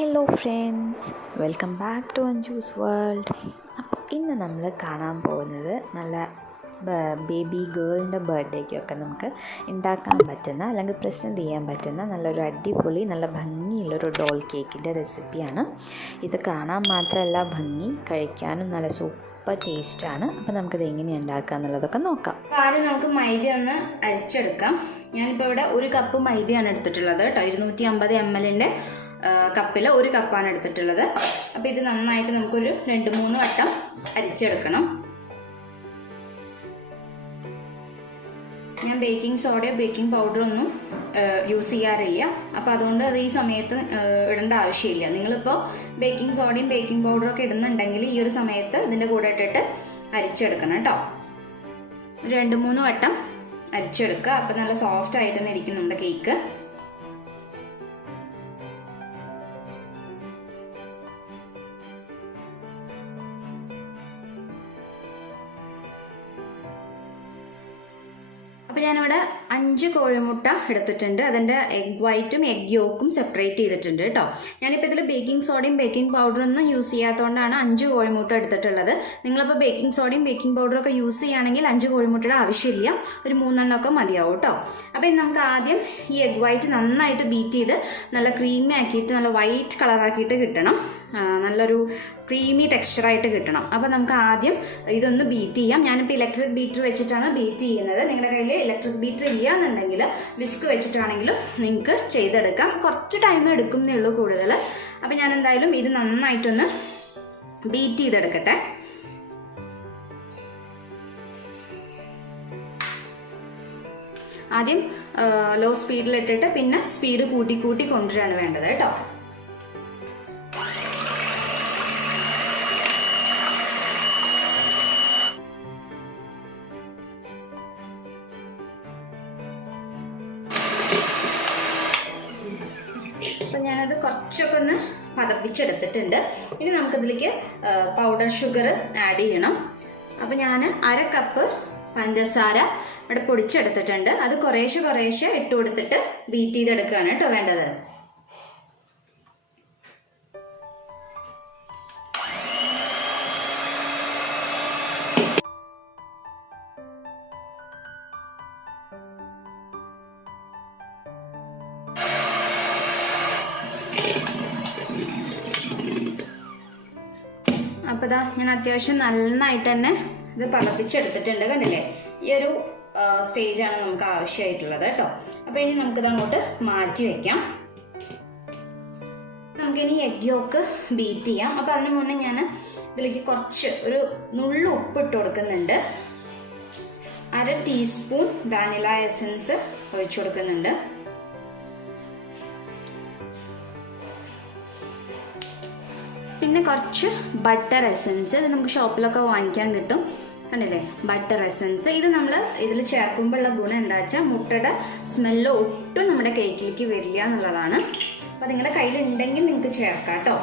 Hello friends, welcome back to Anju's World. അപ്പോൾ ഇന്ന് നമ്മൾ കാണാൻ പോകുന്നത് നല്ല ബേബി ഗേളിൻ്റെ ബർത്ത്ഡേക്കൊക്കെ നമുക്ക് ഉണ്ടാക്കാൻ പറ്റുന്ന അല്ലെങ്കിൽ പ്രസൻറ്റ് ചെയ്യാൻ പറ്റുന്ന നല്ലൊരു അടിപൊളി നല്ല ഭംഗിയുള്ളൊരു ഡോൾ കേക്കിൻ്റെ റെസിപ്പിയാണ്. ഇത് കാണാൻ മാത്രമല്ല ഭംഗി, കഴിക്കാനും നല്ല സൂപ്പർ ടേസ്റ്റാണ്. അപ്പോൾ നമുക്കിത് എങ്ങനെയാണ് ഉണ്ടാക്കുക എന്നുള്ളതൊക്കെ നോക്കാം. ആദ്യം നമുക്ക് മൈദ ഒന്ന് അരിച്ചെടുക്കാം. ഞാനിപ്പോൾ ഇവിടെ 1 കപ്പ് മൈദയാണ് എടുത്തിട്ടുള്ളത് കേട്ടോ. 250 ml കപ്പിൽ 1 കപ്പാണ് എടുത്തിട്ടുള്ളത്. അപ്പോൾ ഇത് നന്നായിട്ട് നമുക്കൊരു 2-3 വട്ടം അരിച്ചെടുക്കണം. ഞാൻ ബേക്കിംഗ് സോഡയോ ബേക്കിംഗ് പൗഡറോ ഒന്നും യൂസ് ചെയ്യാറില്ല. അപ്പോൾ അതുകൊണ്ട് അത് ഈ സമയത്ത് ഇടേണ്ട ആവശ്യമില്ല. നിങ്ങളിപ്പോൾ ബേക്കിംഗ് സോഡയും ബേക്കിംഗ് പൗഡറും ഒക്കെ ഇടുന്നുണ്ടെങ്കിൽ ഈ ഒരു സമയത്ത് ഇതിൻ്റെ കൂടെ ഇട്ടിട്ട് അരിച്ചെടുക്കണം കേട്ടോ. 2-3 വട്ടം അരിച്ചെടുക്കുക. അപ്പോൾ നല്ല സോഫ്റ്റ് ആയിട്ട് തന്നെ ഇരിക്കും നമ്മുടെ കേക്ക്. അപ്പോൾ ഞാനിവിടെ 5 കോഴിമുട്ട എടുത്തിട്ടുണ്ട്. അതിൻ്റെ എഗ് വൈറ്റും എഗ് യോക്കും സെപ്പറേറ്റ് ചെയ്തിട്ടുണ്ട് കേട്ടോ. ഞാനിപ്പോൾ ഇതിൽ ബേക്കിംഗ് സോഡയും ബേക്കിംഗ് പൗഡറൊന്നും യൂസ് ചെയ്യാത്തതുകൊണ്ടാണ് 5 കോഴിമുട്ട എടുത്തിട്ടുള്ളത്. നിങ്ങളിപ്പോൾ ബേക്കിംഗ് സോഡയും ബേക്കിംഗ് പൗഡറൊക്കെ യൂസ് ചെയ്യുകയാണെങ്കിൽ 5 കോഴിമുട്ടയുടെ ആവശ്യമില്ല, ഒരു 3 എണ്ണമൊക്കെ മതിയാവും കേട്ടോ. അപ്പോൾ ഇനി നമുക്ക് ആദ്യം ഈ എഗ് വൈറ്റ് നന്നായിട്ട് ബീറ്റ് ചെയ്ത് നല്ല ക്രീമി ആക്കിയിട്ട് നല്ല വൈറ്റ് കളറാക്കിയിട്ട് കിട്ടണം. നല്ലൊരു ക്രീമി ടെക്സ്ചറായിട്ട് കിട്ടണം. അപ്പോൾ നമുക്ക് ആദ്യം ഇതൊന്ന് ബീറ്റ് ചെയ്യാം. ഞാനിപ്പോൾ ഇലക്ട്രിക് ബീറ്റർ വെച്ചിട്ടാണ് ബീറ്റ് ചെയ്യുന്നത്. നിങ്ങളുടെ കയ്യിൽ ഇലക്ട്രിക് ബീറ്റർ ഇല്ല എന്നുണ്ടെങ്കിൽ വിസ്ക് വെച്ചിട്ടാണെങ്കിലും നിങ്ങൾക്ക് ചെയ്തെടുക്കാം. കുറച്ച് ടൈം എടുക്കുന്നേ ഉള്ളൂ കൂടുതൽ. അപ്പോൾ ഞാൻ എന്തായാലും ഇത് നന്നായിട്ടൊന്ന് ബീറ്റ് ചെയ്തെടുക്കട്ടെ. ആദ്യം ലോ സ്പീഡിലിട്ടിട്ട് പിന്നെ സ്പീഡ് കൂട്ടി കൂട്ടി കൊണ്ടുവരാണ് വേണ്ടത് കേട്ടോ. അപ്പം ഞാനത് കുറച്ചൊക്കെ ഒന്ന് പതപ്പിച്ചെടുത്തിട്ടുണ്ട്. ഇനി നമുക്കിതിലേക്ക് പൗഡർ ഷുഗർ ആഡ് ചെയ്യണം. അപ്പം ഞാൻ 1/2 കപ്പ് പഞ്ചസാര ഇവിടെ പൊടിച്ചെടുത്തിട്ടുണ്ട്. അത് കുറേശ്ശെ ഇട്ട് കൊടുത്തിട്ട് ബീറ്റ് ചെയ്തെടുക്കുകയാണ് കേട്ടോ വേണ്ടത്. അപ്പോൾ ഇതാ ഞാൻ അത്യാവശ്യം നന്നായിട്ട് തന്നെ ഇത് പതപ്പിച്ചെടുത്തിട്ടുണ്ട്. കണ്ടില്ലേ, ഈ ഒരു സ്റ്റേജാണ് നമുക്ക് ആവശ്യമായിട്ടുള്ളത് കേട്ടോ. അപ്പോൾ ഇനി നമുക്കിത് അങ്ങോട്ട് മാറ്റി വെക്കാം. നമുക്കിനി എഗ് യോക്ക് ബീറ്റ് ചെയ്യാം. അപ്പോൾ അതിന് മുന്നേ ഞാൻ ഇതിലേക്ക് കുറച്ച് ഒരു നുള്ളു ഉപ്പ് ഇട്ട് കൊടുക്കുന്നുണ്ട്. 1/2 ടീസ്പൂൺ വാനില എസൻസ് ഒഴിച്ചു കൊടുക്കുന്നുണ്ട്. പിന്നെ കുറച്ച് ബട്ടർ എസൻസ്, ഇത് നമുക്ക് ഷോപ്പിലൊക്കെ വാങ്ങിക്കാൻ കിട്ടും. കണ്ടില്ലേ, ബട്ടർ എസൻസ്. ഇത് നമ്മൾ ഇതിൽ ചേർക്കുമ്പോഴുള്ള ഗുണം എന്താ വെച്ചാൽ മുട്ടയുടെ സ്മെല്ല് ഒട്ടും നമ്മുടെ കേക്കിലേക്ക് വരില്ല എന്നുള്ളതാണ്. അപ്പം നിങ്ങളുടെ കയ്യിലുണ്ടെങ്കിൽ നിങ്ങൾക്ക് ചേർക്കാം കേട്ടോ.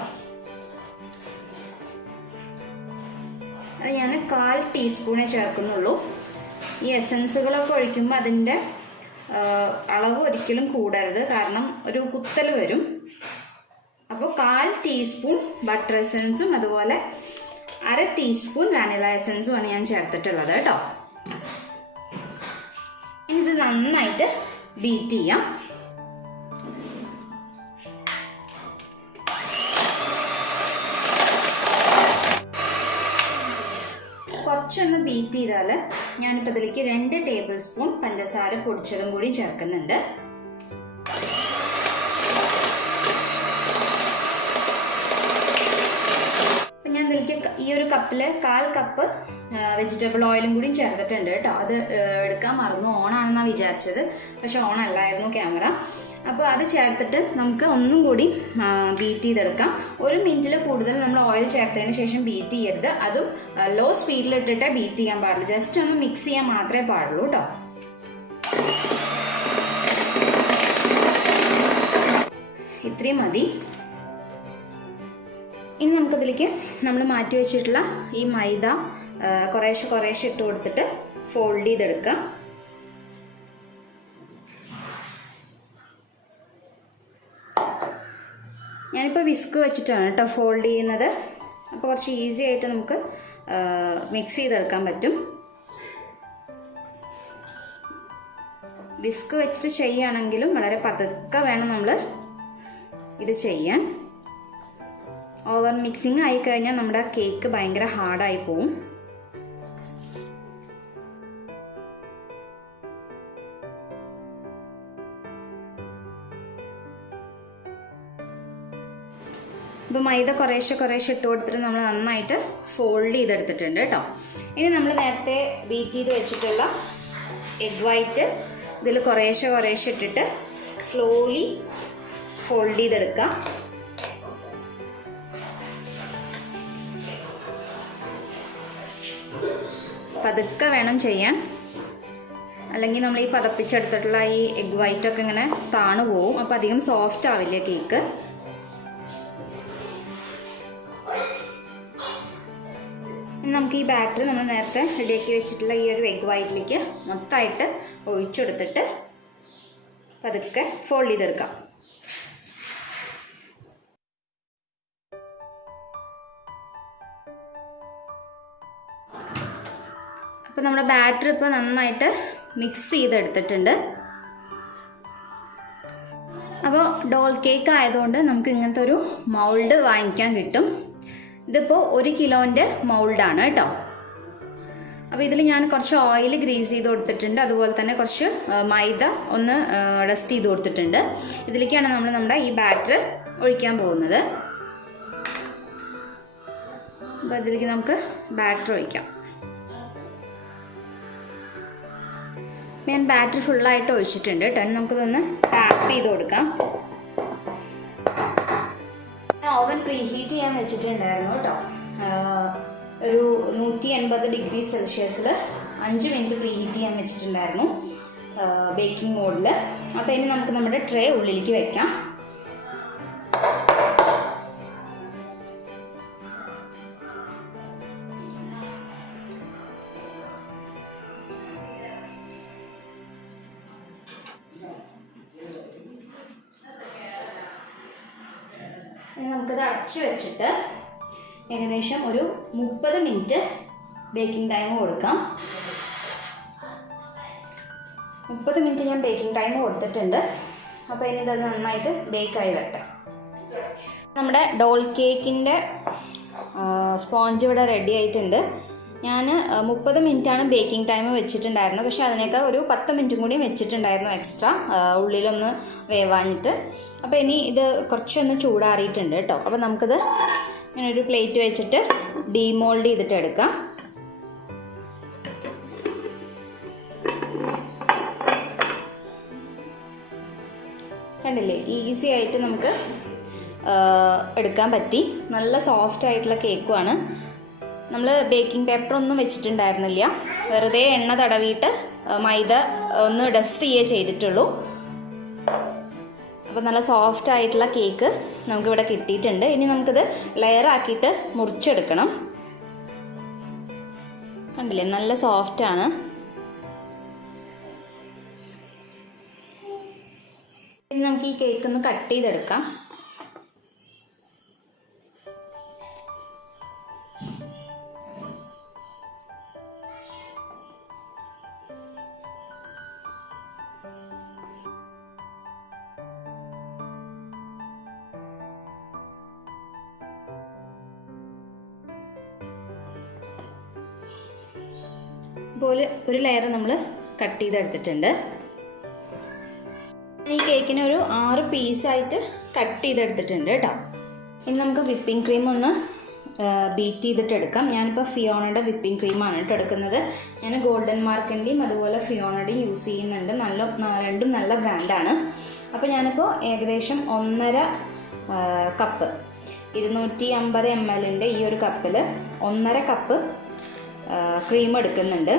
അത് ഞാൻ 1/4 ടീസ്പൂണേ ചേർക്കുന്നുള്ളൂ. ഈ എസൻസുകളൊക്കെ ഒഴിക്കുമ്പോൾ അതിൻ്റെ അളവ് ഒരിക്കലും കൂടരുത്, കാരണം ഒരു കുത്തൽ വരും. അപ്പോൾ 1/4 ടീസ്പൂൺ ബട്ടർ എസൻസും അതുപോലെ 1/2 ടീസ്പൂൺ വാനില എസൻസുമാണ് ഞാൻ ചേർത്തിട്ടുള്ളത് കേട്ടോ. ഇനി ഇത് നന്നായിട്ട് ബീറ്റ് ചെയ്യാം. കുറച്ചൊന്ന് ബീറ്റ് ചെയ്താൽ ഞാനിപ്പോൾ ഇതിലേക്ക് 2 ടേബിൾ സ്പൂൺ പഞ്ചസാര പൊടിച്ചതും കൂടി ചേർക്കുന്നുണ്ട്. ഞാൻ ഇതിലേക്ക് ഈ ഒരു കപ്പിൽ 1/4 കപ്പ് വെജിറ്റബിൾ ഓയിലും കൂടി ചേർത്തിട്ടുണ്ട് കേട്ടോ. അത് എടുക്കാൻ മറന്നു, ഓണാണെന്നാണ് വിചാരിച്ചത്, പക്ഷെ ഓണല്ലായിരുന്നു ക്യാമറ. അപ്പോൾ അത് ചേർത്തിട്ട് നമുക്ക് ഒന്നും കൂടി ബീറ്റ് ചെയ്തെടുക്കാം. 1 മിനിറ്റിൽ കൂടുതൽ നമ്മൾ ഓയിൽ ചേർത്തതിന് ശേഷം ബീറ്റ് ചെയ്യരുത്. അതും ലോ സ്പീഡിലിട്ടിട്ടേ ബീറ്റ് ചെയ്യാൻ പാടുള്ളൂ. ജസ്റ്റ് ഒന്ന് മിക്സ് ചെയ്യാൻ മാത്രമേ പാടുള്ളൂ കേട്ടോ. ഇത്രയും മതി. ഇനി നമുക്കിതിലേക്ക് നമ്മൾ മാറ്റി വെച്ചിട്ടുള്ള ഈ മൈദ കുറേശ്ശെ ഇട്ട് കൊടുത്തിട്ട് ഫോൾഡ് ചെയ്തെടുക്കാം. ഞാനിപ്പോൾ വിസ്ക് വെച്ചിട്ടാണ് കേട്ടോ ഫോൾഡ് ചെയ്യുന്നത്. അപ്പോൾ കുറച്ച് ഈസി ആയിട്ട് നമുക്ക് മിക്സ് ചെയ്തെടുക്കാൻ പറ്റും. വിസ്ക് വെച്ചിട്ട് ചെയ്യുകയാണെങ്കിലും വളരെ പതുക്കെ വേണം നമ്മൾ ഇത് ചെയ്യാൻ. ഓവർ മിക്സിങ് ആയിക്കഴിഞ്ഞാൽ നമ്മുടെ കേക്ക് ഭയങ്കര ഹാർഡായി പോവും. ഇപ്പോൾ മൈദ കുറേശ്ശെ ഇട്ട് കൊടുത്തിട്ട് നമ്മൾ നന്നായിട്ട് ഫോൾഡ് ചെയ്തെടുത്തിട്ടുണ്ട് കേട്ടോ. ഇനി നമ്മൾ നേരത്തെ ബീറ്റ് ചെയ്ത് വെച്ചിട്ടുള്ള എഗ് വൈറ്റ് ഇതിൽ കുറേശ്ശെ ഇട്ടിട്ട് സ്ലോലി ഫോൾഡ് ചെയ്തെടുക്കാം. പതുക്കെ വേണം ചെയ്യാൻ, അല്ലെങ്കിൽ നമ്മൾ ഈ പതപ്പിച്ചെടുത്തിട്ടുള്ള ഈ എഗ് വൈറ്റൊക്കെ ഇങ്ങനെ താണു പോവും. അപ്പോൾ അധികം സോഫ്റ്റ് ആവില്ല കേക്ക്. നമുക്ക് ഈ ബാറ്റർ നമ്മൾ നേരത്തെ റെഡിയാക്കി വെച്ചിട്ടുള്ള ഈ ഒരു എഗ് വൈറ്റിലേക്ക് മൊത്തമായിട്ട് ഒഴിച്ചെടുത്തിട്ട് പതുക്കെ ഫോൾഡ് ചെയ്തെടുക്കാം. അപ്പോൾ നമ്മുടെ ബാറ്റർ ഇപ്പോൾ നന്നായിട്ട് മിക്സ് ചെയ്തെടുത്തിട്ടുണ്ട്. അപ്പോൾ ഡോൾ കേക്ക് ആയതുകൊണ്ട് നമുക്ക് ഇങ്ങനത്തെ ഒരു മൗൾഡ് വാങ്ങിക്കാൻ കിട്ടും. ഇതിപ്പോൾ 1 കിലോൻ്റെ മൗൾഡാണ് കേട്ടോ. അപ്പോൾ ഇതിൽ ഞാൻ കുറച്ച് ഓയിൽ ഗ്രീസ് ചെയ്ത് കൊടുത്തിട്ടുണ്ട്. അതുപോലെ തന്നെ കുറച്ച് മൈദ ഒന്ന് റസ്റ്റ് ചെയ്ത് കൊടുത്തിട്ടുണ്ട്. ഇതിലേക്കാണ് നമ്മൾ നമ്മുടെ ഈ ബാറ്റർ ഒഴിക്കാൻ പോകുന്നത്. അപ്പോൾ ഇതിലേക്ക് നമുക്ക് ബാറ്റർ ഒഴിക്കാം. ഞാൻ ബാറ്റർ ഫുള്ളായിട്ട് ഒഴിച്ചിട്ടുണ്ട് കേട്ടോ. നമുക്കിതൊന്ന് ടാപ്പ് ചെയ്ത് കൊടുക്കാം. ഓവൻ പ്രീ ഹീറ്റ് ചെയ്യാൻ വെച്ചിട്ടുണ്ടായിരുന്നു കേട്ടോ. ഒരു 180 ഡിഗ്രി സെൽഷ്യസിൽ 5 മിനിറ്റ് പ്രീ ഹീറ്റ് ചെയ്യാൻ വെച്ചിട്ടുണ്ടായിരുന്നു ബേക്കിംഗ് മോഡിൽ. അപ്പോൾ ഇനി നമുക്ക് നമ്മുടെ ട്രേ ഉള്ളിലേക്ക് വെക്കാം. നമുക്കിത് അടച്ചു വെച്ചിട്ട് ഏകദേശം ഒരു 30 മിനിറ്റ് ബേക്കിംഗ് ടൈം കൊടുക്കാം. 30 മിനിറ്റ് ഞാൻ ബേക്കിംഗ് ടൈം കൊടുത്തിട്ടുണ്ട്. അപ്പോൾ ഇനി ഇത് നന്നായിട്ട് ബേക്കായി വരട്ടെ. നമ്മുടെ ഡോൾ കേക്കിൻ്റെ സ്പോഞ്ച് ഇവിടെ റെഡി ആയിട്ടുണ്ട്. ഞാൻ 30 മിനിറ്റാണ് ബേക്കിംഗ് ടൈം വെച്ചിട്ടുണ്ടായിരുന്നത്. പക്ഷേ അതിനേക്കാൾ ഒരു 10 മിനിറ്റും കൂടി വെച്ചിട്ടുണ്ടായിരുന്നു എക്സ്ട്രാ, ഉള്ളിലൊന്ന് വേവാഞ്ഞിട്ട്. അപ്പോൾ ഇനി ഇത് കുറച്ചൊന്ന് ചൂടാറിയിട്ടുണ്ട് കേട്ടോ. അപ്പോൾ നമുക്കിത് ഇങ്ങനൊരു പ്ലേറ്റ് വെച്ചിട്ട് ഡീമോൾഡ് ചെയ്തിട്ട് എടുക്കാം. കണ്ടില്ലേ, ഈസി ആയിട്ട് നമുക്ക് എടുക്കാൻ പറ്റി. നല്ല സോഫ്റ്റ് ആയിട്ടുള്ള കേക്കുമാണ്. നമ്മൾ ബേക്കിംഗ് പേപ്പർ ഒന്നും വെച്ചിട്ടുണ്ടായിരുന്നില്ല, വെറുതെ എണ്ണ തടവിയിട്ട് മൈദ ഒന്ന് ഡസ്റ്റ് ചെയ്യുകയേ ചെയ്തിട്ടുള്ളൂ. അപ്പോൾ നല്ല സോഫ്റ്റ് ആയിട്ടുള്ള കേക്ക് നമുക്കിവിടെ കിട്ടിയിട്ടുണ്ട്. ഇനി നമുക്കിത് ലെയർ ആക്കിയിട്ട് മുറിച്ചെടുക്കണം. കണ്ടില്ലേ, നല്ല സോഫ്റ്റാണ്. ഇനി നമുക്ക് ഈ കേക്ക് ഒന്ന് കട്ട് ചെയ്തെടുക്കാം. പോലെ ഒരു ലെയർ നമ്മൾ കട്ട് ചെയ്തെടുത്തിട്ടുണ്ട്. ഈ കേക്കിനെ ഒരു 6 പീസായിട്ട് കട്ട് ചെയ്തെടുത്തിട്ടുണ്ട് കേട്ടോ. ഇനി നമുക്ക് വിപ്പിംഗ് ക്രീം ഒന്ന് ബീറ്റ് ചെയ്തിട്ട് എടുക്കാം. ഞാനിപ്പോൾ ഫിയോണയുടെ വിപ്പിംഗ് ക്രീമാണ് കേട്ടോ എടുക്കുന്നത്. ഞാൻ ഗോൾഡൻ മാർക്കിൻ്റെയും അതുപോലെ ഫിയോണയുടെയും യൂസ് ചെയ്യുന്നുണ്ട്. രണ്ടും നല്ല ബ്രാൻഡാണ്. അപ്പോൾ ഞാനിപ്പോൾ ഏകദേശം 1.5 കപ്പ് 250 ml ഈ ഒരു കപ്പിൽ 1.5 കപ്പ് ക്രീം എടുക്കുന്നുണ്ട്.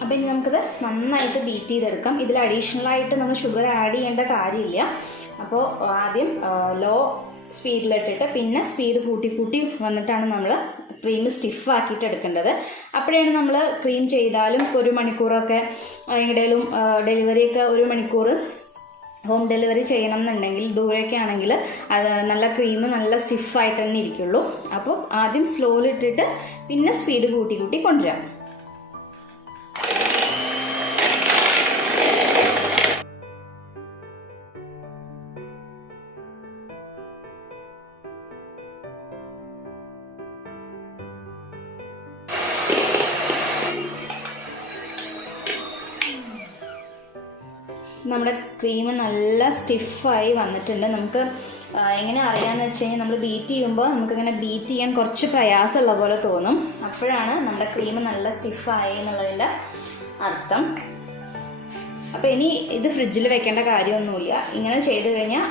അപ്പോൾ ഇനി നമുക്കിത് നന്നായിട്ട് ബീറ്റ് ചെയ്തെടുക്കാം. ഇതിൽ അഡീഷണലായിട്ട് നമ്മൾ ഷുഗർ ആഡ് ചെയ്യേണ്ട കാര്യമില്ല. അപ്പോൾ ആദ്യം ലോ സ്പീഡിലിട്ടിട്ട് പിന്നെ സ്പീഡ് കൂട്ടി വന്നിട്ടാണ് നമ്മൾ ക്രീം സ്റ്റിഫാക്കിയിട്ട് എടുക്കേണ്ടത്. അപ്പോഴാണ് നമ്മൾ ക്രീം ചെയ്താലും ഇപ്പോൾ 1 മണിക്കൂറൊക്കെ എവിടെയെങ്കിലും ഡെലിവറിയൊക്കെ 1 മണിക്കൂർ ഹോം ഡെലിവറി ചെയ്യണം എന്നുണ്ടെങ്കിൽ ദൂരെയൊക്കെ ആണെങ്കിൽ അത് നല്ല ക്രീം നല്ല സ്റ്റിഫായിട്ട് തന്നെ ഇരിക്കുള്ളൂ. അപ്പോൾ ആദ്യം സ്ലോയിലിട്ടിട്ട് പിന്നെ സ്പീഡ് കൂട്ടി കൂട്ടി കൊണ്ടുവരാം. നമ്മുടെ ക്രീം നല്ല സ്റ്റിഫായി വന്നിട്ടുണ്ട്. നമുക്ക് എങ്ങനെ അറിയാമെന്ന് വെച്ച് കഴിഞ്ഞാൽ നമ്മൾ ബീറ്റ് ചെയ്യുമ്പോൾ നമുക്കിങ്ങനെ ബീറ്റ് ചെയ്യാൻ കുറച്ച് പ്രയാസമുള്ള പോലെ തോന്നും. അപ്പോഴാണ് നമ്മുടെ ക്രീം നല്ല സ്റ്റിഫായി എന്നുള്ളതിൻ്റെ അർത്ഥം. അപ്പോൾ ഇനി ഇത് ഫ്രിഡ്ജിൽ വെക്കേണ്ട കാര്യമൊന്നുമില്ല. ഇങ്ങനെ ചെയ്ത് കഴിഞ്ഞാൽ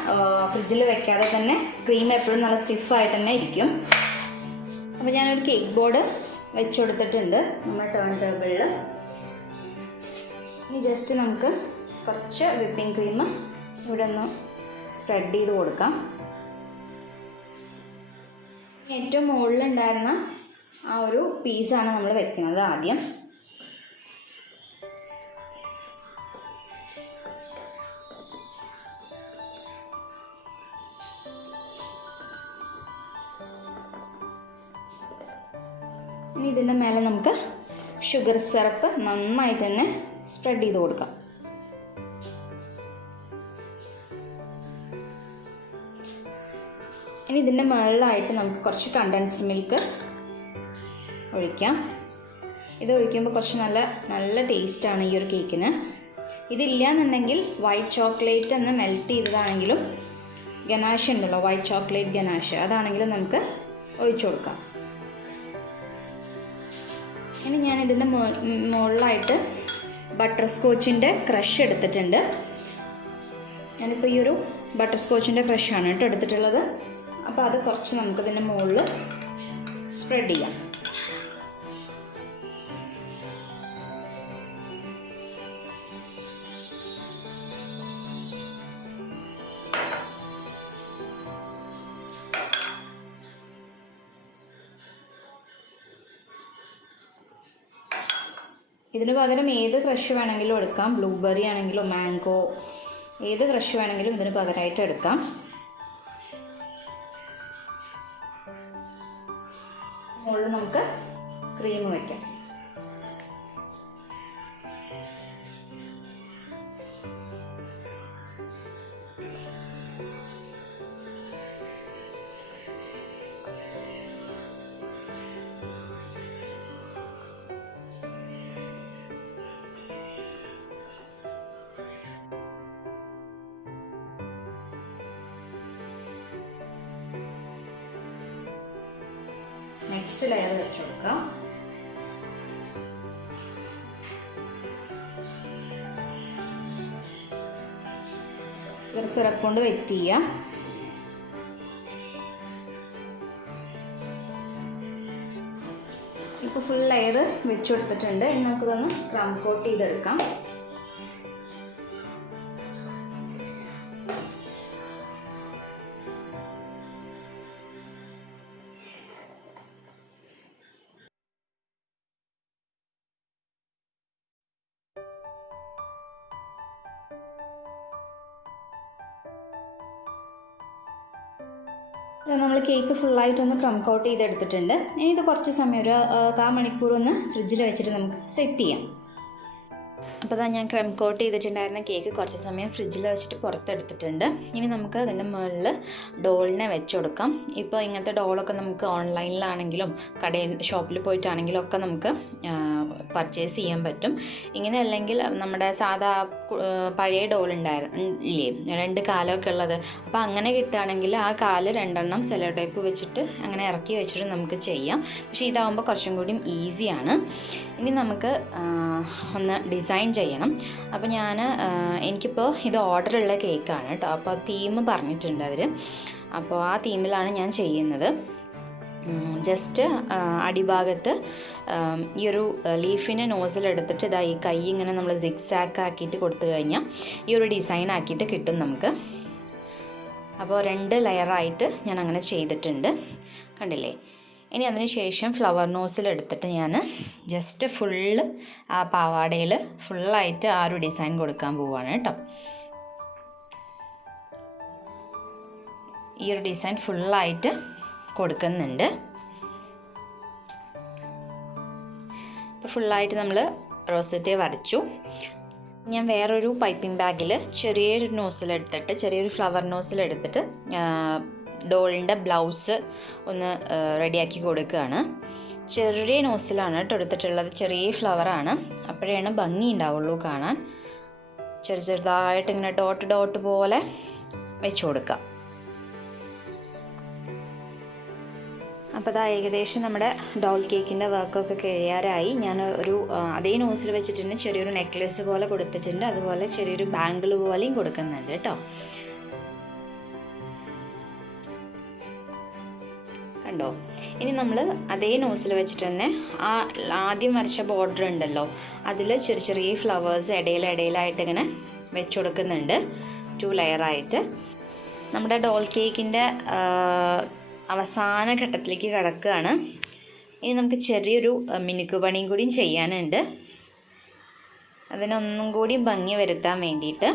ഫ്രിഡ്ജിൽ വെക്കാതെ തന്നെ ക്രീം എപ്പോഴും നല്ല സ്റ്റിഫായിട്ട് തന്നെ ഇരിക്കും. അപ്പോൾ ഞാനൊരു കേക്ക് ബോർഡ് വെച്ച് കൊടുത്തിട്ടുണ്ട് നമ്മുടെ ടേൺ ടേബിളിൽ. ഇനി ജസ്റ്റ് നമുക്ക് കുറച്ച് വിപ്പിംഗ് ക്രീം ഇവിടെ ഒന്ന് സ്പ്രെഡ് ചെയ്ത് കൊടുക്കാം. ഏറ്റവും മുകളിലുണ്ടായിരുന്ന ആ ഒരു പീസാണ് നമ്മൾ വെക്കുന്നത് ആദ്യം. ഇനി ഇതിൻ്റെ മേലെ നമുക്ക് ഷുഗർ സിറപ്പ് നന്നായി തന്നെ സ്പ്രെഡ് ചെയ്ത് കൊടുക്കാം. ഇനി ഇതിൻ്റെ മുകളിലായിട്ട് നമുക്ക് കുറച്ച് കണ്ടൻസ്ഡ് മിൽക്ക് ഒഴിക്കാം. ഇത് ഒഴിക്കുമ്പോൾ കുറച്ച് നല്ല ടേസ്റ്റാണ് ഈ ഒരു കേക്കിന്. ഇതില്ല എന്നുണ്ടെങ്കിൽ വൈറ്റ് ചോക്ലേറ്റ് എന്ന് മെൽറ്റ് ചെയ്തതാണെങ്കിലും ഗനാഷ് ഉണ്ടല്ലോ, വൈറ്റ് ചോക്ലേറ്റ് ഗനാഷ്, അതാണെങ്കിലും നമുക്ക് ഒഴിച്ചു കൊടുക്കാം. ഇനി ഞാൻ ഇതിൻ്റെ മുകളിലായിട്ട് ബട്ടർ സ്കോച്ചിൻ്റെ ക്രഷ് എടുത്തിട്ടുണ്ട്. ഞാനിപ്പോൾ ഈ ഒരു ബട്ടർ സ്കോച്ചിൻ്റെ ക്രഷാണ് കേട്ടോ എടുത്തിട്ടുള്ളത്. അപ്പോൾ അത് കുറച്ച് നമുക്കിതിൻ്റെ മുകളിൽ സ്പ്രെഡ് ചെയ്യാം. ഇതിന് പകരം ഏത് ക്രഷ് വേണമെങ്കിലും എടുക്കാം. ബ്ലൂബെറി ആണെങ്കിലും മാംഗോ, ഏത് ക്രഷ് വേണമെങ്കിലും ഇതിന് പകരമായിട്ട് എടുക്കാം. മുകളിൽ നമുക്ക് ക്രീം വയ്ക്കാം. നെക്സ്റ്റ് ലെയർ വെച്ച് കൊടുക്കാം. ഒരു സിറപ്പ് കൊണ്ട് വെറ്റ് ചെയ്യാം. ഇപ്പോൾ ഫുൾ ലെയർ വെച്ച് കൊടുത്തിട്ടുണ്ട്. ഇനി നമുക്കിതൊന്ന് ക്രം കോട്ട് ചെയ്തെടുക്കാം. നമ്മൾ കേക്ക് ഫുള്ളായിട്ടൊന്ന് ക്രം കോട്ട് ചെയ്തെടുത്തിട്ടുണ്ട്. ഇനി ഇത് കുറച്ച് സമയം ഒരു 1/4 മണിക്കൂർ ഒന്ന് ഫ്രിഡ്ജിൽ വെച്ചിട്ട് നമുക്ക് സെറ്റ് ചെയ്യാം. അപ്പോൾ ഞാൻ ക്രം കോട്ട് ചെയ്തിട്ടുണ്ടായിരുന്ന കേക്ക് കുറച്ച് സമയം ഫ്രിഡ്ജിൽ വെച്ചിട്ട് പുറത്തെടുത്തിട്ടുണ്ട്. ഇനി നമുക്ക് അതിൻ്റെ മുകളിൽ ഡോളിനെ വെച്ച് കൊടുക്കാം. ഇപ്പോൾ ഇങ്ങനത്തെ ഡോളൊക്കെ നമുക്ക് ഓൺലൈനിലാണെങ്കിലും ഷോപ്പിൽ പോയിട്ടാണെങ്കിലും ഒക്കെ നമുക്ക് പർച്ചേസ് ചെയ്യാൻ പറ്റും. ഇങ്ങനെ അല്ലെങ്കിൽ നമ്മുടെ സാധാ പഴയ ഡോൾ ഇല്ലേ 2 കാലമൊക്കെ ഉള്ളത്, അപ്പോൾ അങ്ങനെ കിട്ടുകയാണെങ്കിൽ ആ കാല് 2 സെല്ലോ ടൈപ്പ് വെച്ചിട്ട് അങ്ങനെ ഇറക്കി വെച്ചിട്ട് നമുക്ക് ചെയ്യാം. പക്ഷേ ഇതാകുമ്പോൾ കുറച്ചും കൂടി ഈസിയാണ്. ഇനി നമുക്ക് ഒന്ന് ഡിസൈൻ ചെയ്യണം. അപ്പോൾ എനിക്കിപ്പോൾ ഇത് ഓർഡറുള്ള കേക്കാണ് കേട്ടോ. അപ്പോൾ തീം പറഞ്ഞിട്ടുണ്ട് അവർ. അപ്പോൾ ആ തീമിലാണ് ഞാൻ ചെയ്യുന്നത്. ജസ്റ്റ് അടിഭാഗത്ത് ഈ ഒരു ലീഫിൻ്റെ നോസിലെടുത്തിട്ട് ഇതാ ഈ കൈ ഇങ്ങനെ നമ്മൾ സിക്സാക്ക് ആക്കിയിട്ട് കൊടുത്തു കഴിഞ്ഞാൽ ഈ ഒരു ഡിസൈൻ ആക്കിയിട്ട് കിട്ടും നമുക്ക്. അപ്പോൾ 2 ലെയറായിട്ട് ഞാൻ അങ്ങനെ ചെയ്തിട്ടുണ്ട്, കണ്ടില്ലേ. ഇനി അതിന് ശേഷം ഫ്ലവർ നോസിൽ എടുത്തിട്ട് ഞാൻ ജസ്റ്റ് ഫുള്ള് ആ പാവാടയിൽ ഫുള്ളായിട്ട് ആ ഒരു ഡിസൈൻ കൊടുക്കാൻ പോവുകയാണ് കേട്ടോ. ഈ ഒരു ഡിസൈൻ ഫുള്ളായിട്ട് കൊടുക്കുന്നുണ്ട്. ഇപ്പോൾ ഫുള്ളായിട്ട് നമ്മൾ റോസറ്റെ വരച്ചു. ഞാൻ വേറൊരു പൈപ്പിംഗ് ബാഗിൽ ചെറിയൊരു നോസിലെടുത്തിട്ട് ചെറിയൊരു ഫ്ലവർ നോസിലെടുത്തിട്ട് ഡോളിൻ്റെ ബ്ലൗസ് ഒന്ന് റെഡിയാക്കി കൊടുക്കുകയാണ്. ചെറിയ നോസിലാണ് കേട്ടോ എടുത്തിട്ടുള്ളത്, ചെറിയ ഫ്ലവറാണ്, അപ്പോഴാണ് ഭംഗി ഉണ്ടാവുള്ളൂ കാണാൻ. ചെറുതായിട്ട് ഇങ്ങനെ ഡോട്ട് പോലെ വെച്ച് കൊടുക്കുക. അപ്പോൾ അതാ ഏകദേശം നമ്മുടെ ഡോൾ കേക്കിൻ്റെ വർക്കൊക്കെ കഴിയാറായി. ഞാൻ ഒരു അതേ നോസിൽ വെച്ചിട്ടുണ്ട്, ചെറിയൊരു നെക്ലെസ് പോലെ കൊടുത്തിട്ടുണ്ട്, അതുപോലെ ചെറിയൊരു ബാംഗിൾ പോലെയും കൊടുക്കുന്നുണ്ട് കേട്ടോ. കണ്ടോ? ഇനി നമ്മൾ അതേ നോസിൽ വെച്ചിട്ട് തന്നെ ആ ആദ്യം വരച്ച ബോർഡർ ഉണ്ടല്ലോ, അതിൽ ചെറിയ ഫ്ലവേഴ്സ് ഇടയിലായിട്ട് ഇങ്ങനെ വെച്ച് കൊടുക്കുന്നുണ്ട്, 2 ലെയറായിട്ട്. നമ്മുടെ ഡോൾ കേക്കിൻ്റെ അവസാന ഘട്ടത്തിലേക്ക് കിടക്കുകയാണ്. ഇനി നമുക്ക് ചെറിയൊരു മിനുക്ക് പണിയും കൂടിയും ചെയ്യാനുണ്ട്. അതിനൊന്നും കൂടി ഭംഗി വരുത്താൻ വേണ്ടിയിട്ട്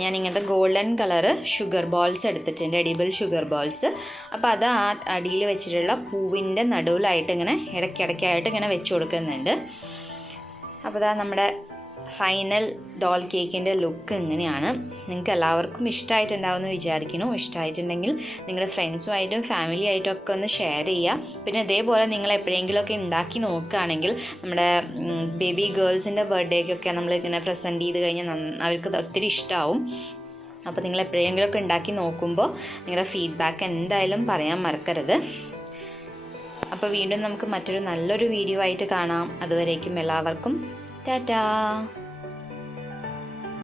ഞാൻ ഇങ്ങനത്തെ ഗോൾഡൻ കളറ് ഷുഗർ ബോൾസ് എടുത്തിട്ടുണ്ട്, എഡിബിൾ ഷുഗർ ബോൾസ്. അപ്പോൾ അത് ആ അടിയിൽ വെച്ചിട്ടുള്ള പൂവിൻ്റെ നടുവിലായിട്ട് ഇങ്ങനെ ഇടയ്ക്കിടയ്ക്കായിട്ട് ഇങ്ങനെ വെച്ച് കൊടുക്കുന്നുണ്ട്. അപ്പോൾ അതാ നമ്മുടെ ഫൈനൽ ഡോൾ കേക്കിൻ്റെ ലുക്ക് ഇങ്ങനെയാണ്. നിങ്ങൾക്ക് എല്ലാവർക്കും ഇഷ്ടമായിട്ടുണ്ടാവുമെന്ന് വിചാരിക്കുന്നു. ഇഷ്ടമായിട്ടുണ്ടെങ്കിൽ നിങ്ങളുടെ ഫ്രണ്ട്സുമായിട്ടും ഫാമിലി ആയിട്ടും ഒക്കെ ഒന്ന് ഷെയർ ചെയ്യുക. പിന്നെ ഇതേപോലെ നിങ്ങൾ എപ്പോഴെങ്കിലുമൊക്കെ ഉണ്ടാക്കി നോക്കുകയാണെങ്കിൽ നമ്മുടെ ബേബി ഗേൾസിൻ്റെ ബർത്ത്ഡേക്കൊക്കെ നമ്മളിങ്ങനെ പ്രസൻറ്റ് ചെയ്ത് കഴിഞ്ഞാൽ അവർക്ക് ഒത്തിരി ഇഷ്ടമാവും. അപ്പോൾ നിങ്ങൾ എപ്പോഴെങ്കിലുമൊക്കെ ഉണ്ടാക്കി നോക്കുമ്പോൾ നിങ്ങളുടെ ഫീഡ്ബാക്ക് എന്തായാലും പറയാൻ മറക്കരുത്. അപ്പോൾ വീണ്ടും നമുക്ക് മറ്റൊരു നല്ലൊരു വീഡിയോ ആയിട്ട് കാണാം. അതുവരേക്കും എല്ലാവർക്കും ടാറ്റാ.